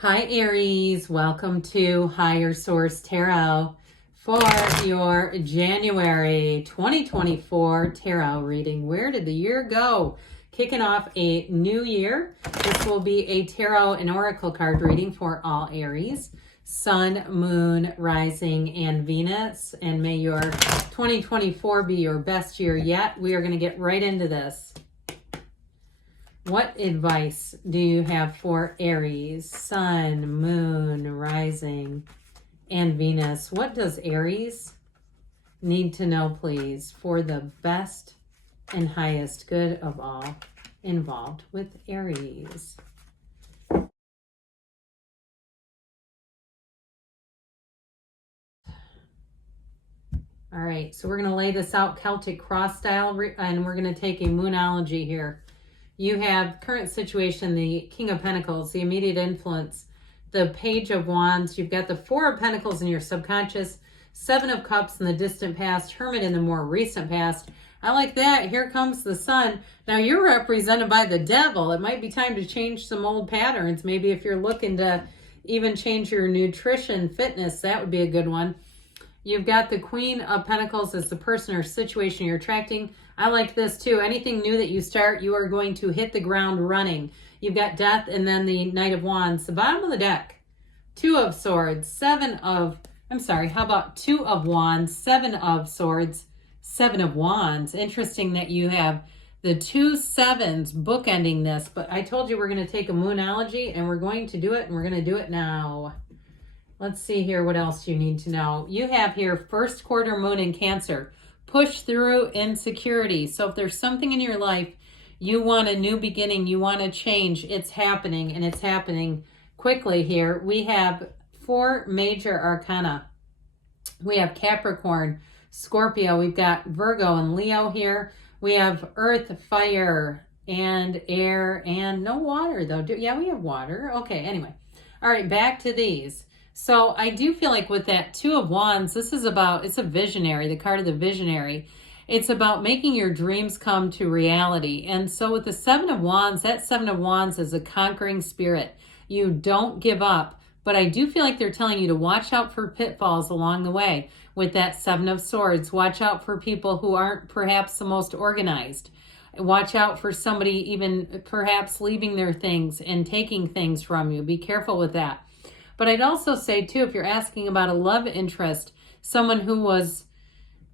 Hi Aries, welcome to Higher Source Tarot for your January 2024 tarot reading. Where did the year go? Kicking off a new year. This will be a tarot and oracle card reading for all Aries, Sun, Moon, Rising, and Venus. And may your 2024 be your best year yet. We are going to get right into this. What advice do you have for Aries, Sun, Moon, Rising, and Venus? What does Aries need to know, please, for the best and highest good of all involved with Aries? All right, so we're going to lay this out Celtic cross style, and we're going to take a moonology here. You have current situation, the King of Pentacles, the immediate influence, the Page of Wands. You've got the Four of Pentacles in your subconscious, Seven of Cups in the distant past, Hermit in the more recent past. I like that. Here comes the Sun. Now you're represented by the Devil. It might be time to change some old patterns. Maybe if you're looking to even change your nutrition, fitness, that would be a good one. You've got the Queen of Pentacles as the person or situation you're attracting. I like this too. Anything new that you start, you are going to hit the ground running. You've got Death and then the Knight of Wands. The bottom of the deck, Two of Swords, how about Two of Wands, Seven of Swords, Seven of Wands. Interesting that you have the two sevens bookending this, but I told you we're going to take a moonology and we're going to do it, and we're going to do it now. Let's see here what else you need to know. You have here first quarter moon in Cancer. Push through insecurity. So if there's something in your life, you want a new beginning, you want to change, it's happening, and it's happening quickly here. We have four major arcana. We have Capricorn, Scorpio, we've got Virgo and Leo here. We have earth, fire, and air, and no water though. Yeah, we have water. Okay, anyway. All right, back to these. So I do feel like with that Two of Wands, this is about, it's a visionary, the card of the visionary. It's about making your dreams come to reality. And so with the Seven of Wands, that Seven of Wands is a conquering spirit. You don't give up. But I do feel like they're telling you to watch out for pitfalls along the way. With that Seven of Swords, watch out for people who aren't perhaps the most organized. Watch out for somebody even perhaps leaving their things and taking things from you. Be careful with that. But I'd also say, too, if you're asking about a love interest, someone who was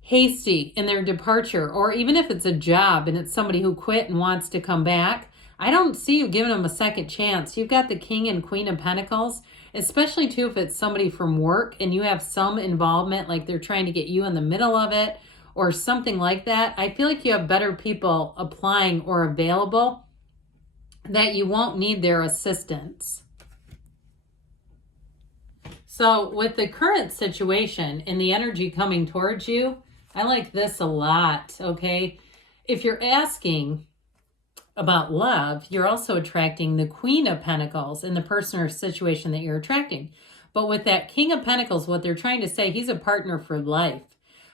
hasty in their departure, or even if it's a job and it's somebody who quit and wants to come back, I don't see you giving them a second chance. You've got the King and Queen of Pentacles, especially, too, if it's somebody from work and you have some involvement, like they're trying to get you in the middle of it or something like that. I feel like you have better people applying or available that you won't need their assistance. So with the current situation and the energy coming towards you, I like this a lot, okay? If you're asking about love, you're also attracting the Queen of Pentacles in the person or situation that you're attracting. But with that King of Pentacles, what they're trying to say, he's a partner for life.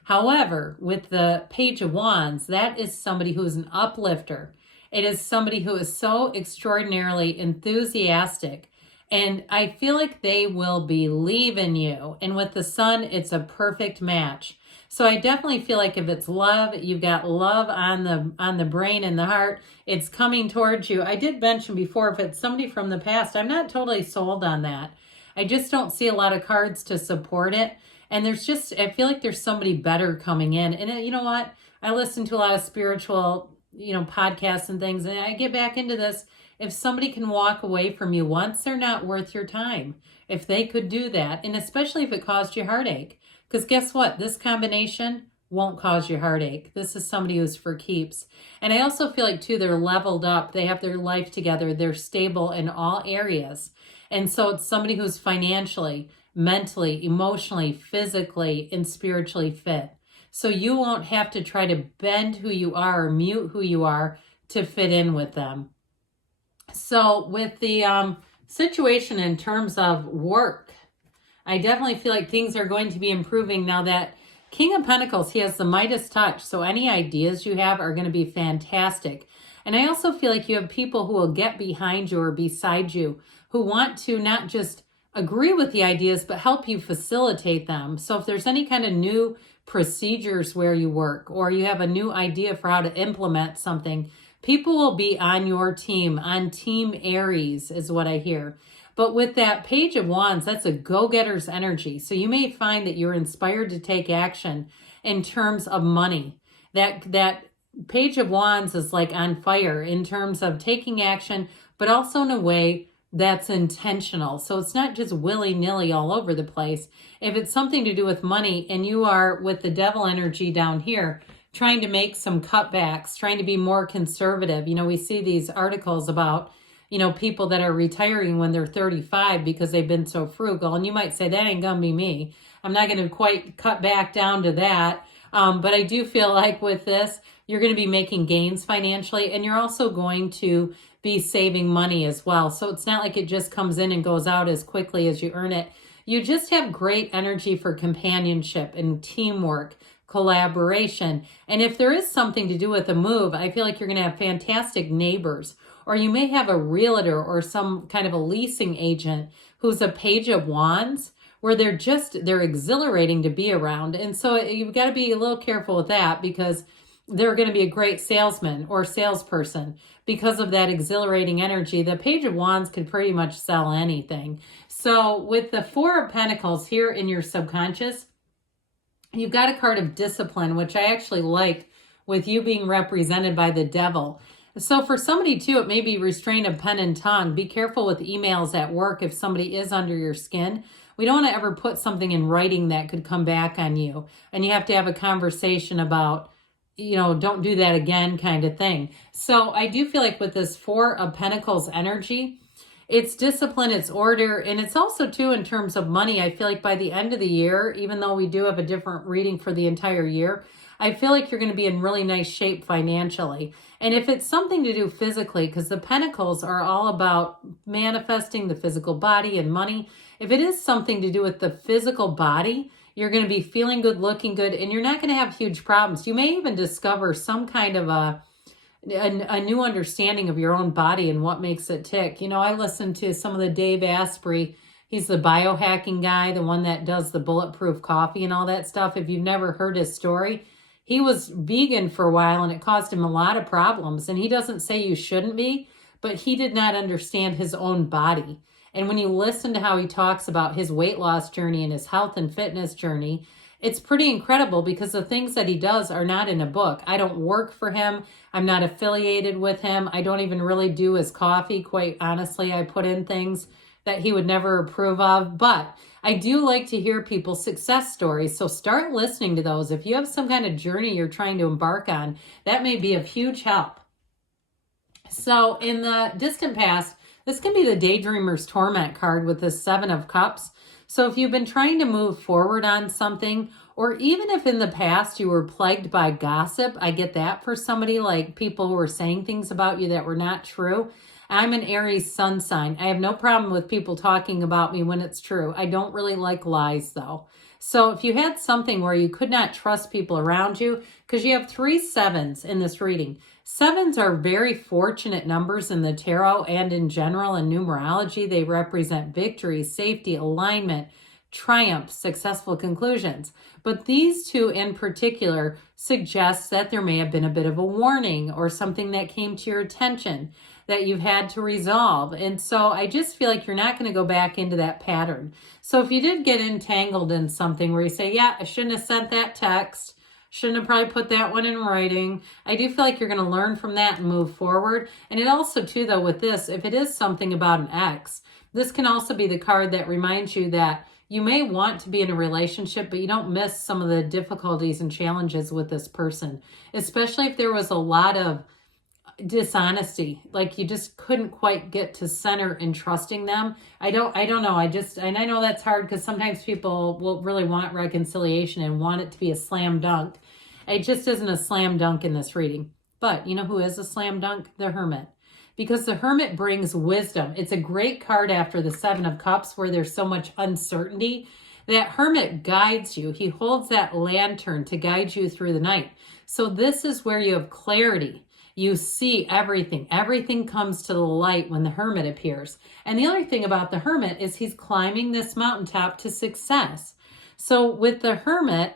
However, with the Page of Wands, that is somebody who is an uplifter. It is somebody who is so extraordinarily enthusiastic. And I feel like they will believe in you. And with the Sun, it's a perfect match. So I definitely feel like if it's love, you've got love on the brain and the heart, it's coming towards you. I did mention before, if it's somebody from the past, I'm not totally sold on that. I just don't see a lot of cards to support it. And I feel like there's somebody better coming in. And you know what? I listen to a lot of spiritual, podcasts and things, and I get back into this. If somebody can walk away from you once, they're not worth your time. If they could do that, and especially if it caused you heartache. Because guess what? This combination won't cause you heartache. This is somebody who's for keeps. And I also feel like, too, they're leveled up. They have their life together. They're stable in all areas. And so it's somebody who's financially, mentally, emotionally, physically, and spiritually fit. So you won't have to try to bend who you are or mute who you are to fit in with them. So with the situation in terms of work, I definitely feel like things are going to be improving now that King of Pentacles, he has the Midas touch. So any ideas you have are going to be fantastic. And I also feel like you have people who will get behind you or beside you who want to not just agree with the ideas, but help you facilitate them. So if there's any kind of new procedures where you work, or you have a new idea for how to implement something, people will be on your team, on Team Aries is what I hear. But with that Page of Wands, that's a go-getter's energy. So you may find that you're inspired to take action in terms of money. That Page of Wands is like on fire in terms of taking action, but also in a way that's intentional. So it's not just willy-nilly all over the place. If it's something to do with money and you are with the devil energy down here, trying to make some cutbacks, trying to be more conservative. You know, we see these articles about, you know, people that are retiring when they're 35 because they've been so frugal. And you might say, that ain't gonna be me. I'm not gonna quite cut back down to that. But I do feel like with this, you're gonna be making gains financially, and you're also going to be saving money as well. So it's not like it just comes in and goes out as quickly as you earn it. You just have great energy for companionship and teamwork, collaboration. And if there is something to do with a move, I feel like you're going to have fantastic neighbors, or you may have a realtor or some kind of a leasing agent who's a Page of Wands, where they're exhilarating to be around. And so you've got to be a little careful with that, because they're going to be a great salesman or salesperson because of that exhilarating energy. The Page of Wands could pretty much sell anything. So with the Four of Pentacles here in your subconscious, you've got a card of discipline, which I actually like, with you being represented by the devil. So for somebody too, it may be restraint of pen and tongue. Be careful with emails at work if somebody is under your skin. We don't want to ever put something in writing that could come back on you. And you have to have a conversation about, you know, don't do that again kind of thing. So I do feel like with this Four of Pentacles energy, it's discipline, it's order, and it's also too in terms of money. I feel like by the end of the year, even though we do have a different reading for the entire year, I feel like you're going to be in really nice shape financially. And if it's something to do physically, because the Pentacles are all about manifesting the physical body and money. If it is something to do with the physical body, you're going to be feeling good, looking good, and you're not going to have huge problems. You may even discover some kind of a new understanding of your own body and what makes it tick. You know, I listened to some of the Dave Asprey. He's the biohacking guy, the one that does the bulletproof coffee and all that stuff. If you've never heard his story, he was vegan for a while and it caused him a lot of problems. And he doesn't say you shouldn't be, but he did not understand his own body. And when you listen to how he talks about his weight loss journey and his health and fitness journey, it's pretty incredible, because the things that he does are not in a book. I don't work for him. I'm not affiliated with him. I don't even really do his coffee. Quite honestly, I put in things that he would never approve of. But I do like to hear people's success stories. So start listening to those. If you have some kind of journey you're trying to embark on, that may be of huge help. So in the distant past, this can be the Daydreamer's Torment card with the Seven of Cups. So if you've been trying to move forward on something, or even if in the past you were plagued by gossip, I get that for somebody, like people who were saying things about you that were not true. I'm an Aries sun sign. I have no problem with people talking about me when it's true. I don't really like lies though. So if you had something where you could not trust people around you, because you have 3 sevens in this reading. Sevens are very fortunate numbers in the tarot and in general in numerology. They represent victory, safety, alignment, triumph, successful conclusions. But these two in particular suggest that there may have been a bit of a warning or something that came to your attention that you've had to resolve. And so I just feel like you're not going to go back into that pattern. So if you did get entangled in something where you say, yeah, I shouldn't have sent that text, shouldn't have probably put that one in writing, I do feel like you're going to learn from that and move forward. And it also too, though, with this, if it is something about an ex, this can also be the card that reminds you that you may want to be in a relationship, but you don't miss some of the difficulties and challenges with this person, especially if there was a lot of dishonesty, like you just couldn't quite get to center in trusting them. I don't know. And I know that's hard, because sometimes people will really want reconciliation and want it to be a slam dunk. It just isn't a slam dunk in this reading. But you know who is a slam dunk? The Hermit. Because the Hermit brings wisdom. It's a great card after the Seven of Cups, where there's so much uncertainty. That Hermit guides you. He holds that lantern to guide you through the night. So this is where you have clarity. You see everything. Everything comes to the light when the Hermit appears. And the other thing about the Hermit is he's climbing this mountaintop to success. So with the Hermit,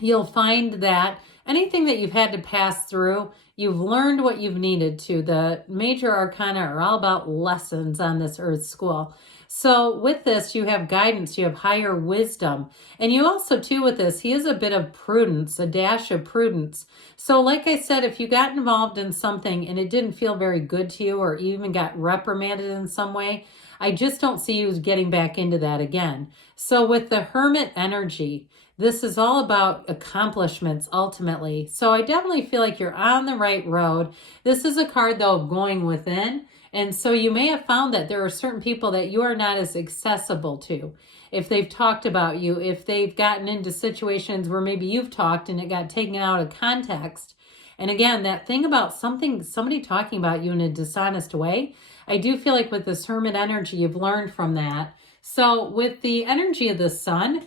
you'll find that anything that you've had to pass through, you've learned what you've needed to. The major arcana are all about lessons on this earth school. So with this, you have guidance, you have higher wisdom. And you also, too, with this, he is a bit of prudence, a dash of prudence. So like I said, if you got involved in something and it didn't feel very good to you or even got reprimanded in some way, I just don't see you getting back into that again. So with the Hermit energy, this is all about accomplishments ultimately. So I definitely feel like you're on the right road. This is a card, though, of going within. And so you may have found that there are certain people that you are not as accessible to. If they've talked about you, if they've gotten into situations where maybe you've talked and it got taken out of context. And again, that thing about somebody talking about you in a dishonest way, I do feel like with this Hermit energy, you've learned from that. So with the energy of the Sun,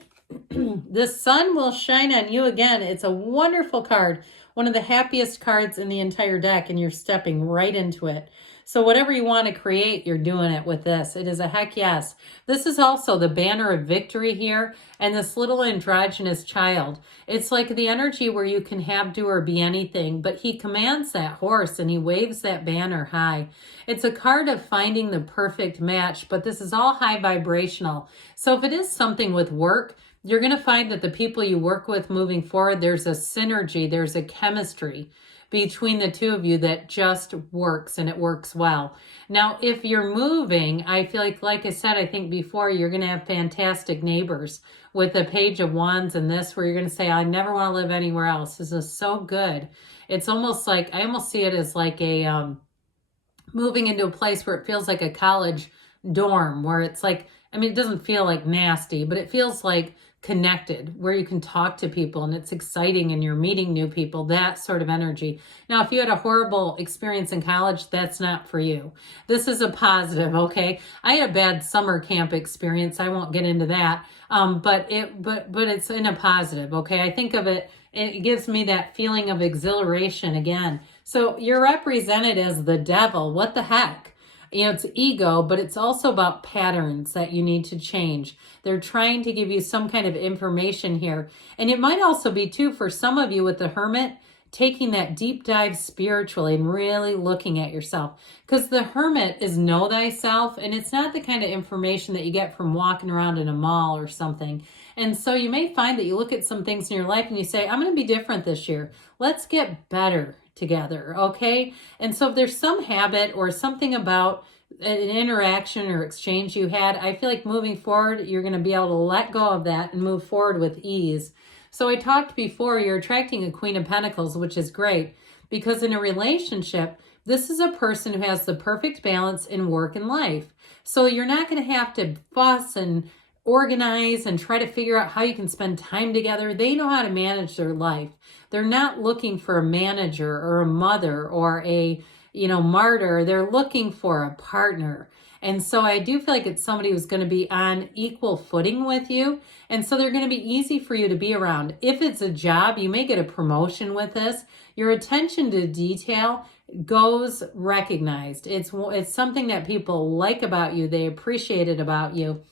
the sun will shine on you again. It's a wonderful card, one of the happiest cards in the entire deck, and you're stepping right into it. So whatever you want to create, you're doing it with this. It is a heck yes. This is also the banner of victory here, and this little androgynous child. It's like the energy where you can have, do, or be anything, but he commands that horse and he waves that banner high. It's a card of finding the perfect match, but this is all high vibrational. So if it is something with work, you're going to find that the people you work with moving forward, there's a synergy, there's a chemistry between the two of you that just works, and it works well. Now, if you're moving, I feel like I said, I think before, you're going to have fantastic neighbors with the Page of Wands and this, where you're going to say, I never want to live anywhere else. This is so good. It's almost like, I almost see it as like a moving into a place where it feels like a college dorm, where it's like, I mean, it doesn't feel like nasty, but it feels like connected, where you can talk to people and it's exciting and you're meeting new people, that sort of energy. Now, if you had a horrible experience in college, that's not for you. This is a positive, okay? I had a bad summer camp experience. I won't get into that, but it's in a positive, okay? I think of it, it gives me that feeling of exhilaration again. So you're represented as the devil. What the heck? You know, it's ego, but it's also about patterns that you need to change. They're trying to give you some kind of information here. And it might also be, too, for some of you with the Hermit, taking that deep dive spiritually and really looking at yourself. Because the Hermit is know thyself, and it's not the kind of information that you get from walking around in a mall or something. And so you may find that you look at some things in your life and you say, I'm going to be different this year. Let's get better together, okay? And so if there's some habit or something about an interaction or exchange you had, I feel like moving forward, you're going to be able to let go of that and move forward with ease. So I talked before, you're attracting a Queen of Pentacles, which is great, because in a relationship, this is a person who has the perfect balance in work and life. So you're not going to have to fuss and organize and try to figure out how you can spend time together. They know how to manage their life. They're not looking for a manager or a mother or a, martyr. They're looking for a partner. And so I do feel like it's somebody who's going to be on equal footing with you. And so they're going to be easy for you to be around. If it's a job, you may get a promotion with this. Your attention to detail goes recognized. It's something that people like about you. They appreciate it about you.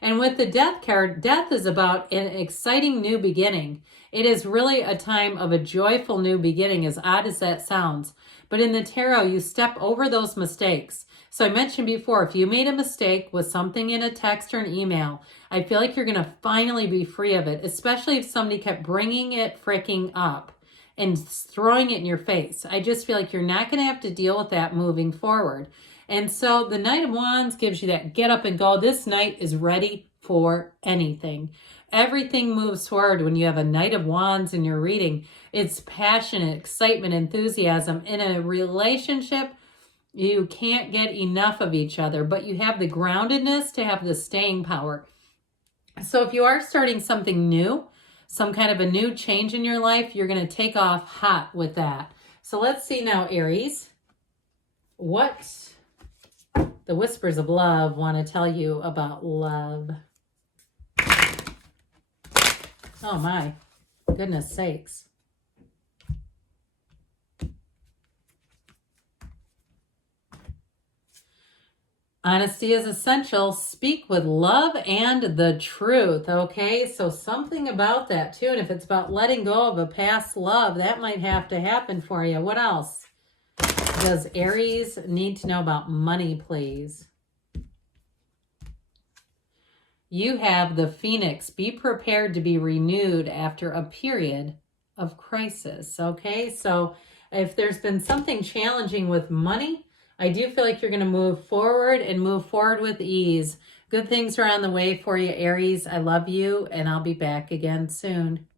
And with the Death card, death is about an exciting new beginning. It is really a time of a joyful new beginning, as odd as that sounds. But in the tarot, you step over those mistakes. So I mentioned before, if you made a mistake with something in a text or an email, I feel like you're going to finally be free of it, especially if somebody kept bringing it freaking up and throwing it in your face. I just feel like you're not going to have to deal with that moving forward. And so the Knight of Wands gives you that get up and go. This knight is ready for anything. Everything moves forward when you have a Knight of Wands in your reading. It's passion, excitement, enthusiasm. In a relationship, you can't get enough of each other, but you have the groundedness to have the staying power. So if you are starting something new, some kind of a new change in your life, you're going to take off hot with that. So let's see now, Aries, what the whispers of love want to tell you about love. Oh my goodness sakes. Honesty is essential. Speak with love and the truth, okay? So something about that too. And if it's about letting go of a past love, that might have to happen for you. What else does Aries need to know about money, please? You have the Phoenix. Be prepared to be renewed after a period of crisis, okay? So if there's been something challenging with money, I do feel like you're going to move forward and move forward with ease. Good things are on the way for you, Aries. I love you, and I'll be back again soon.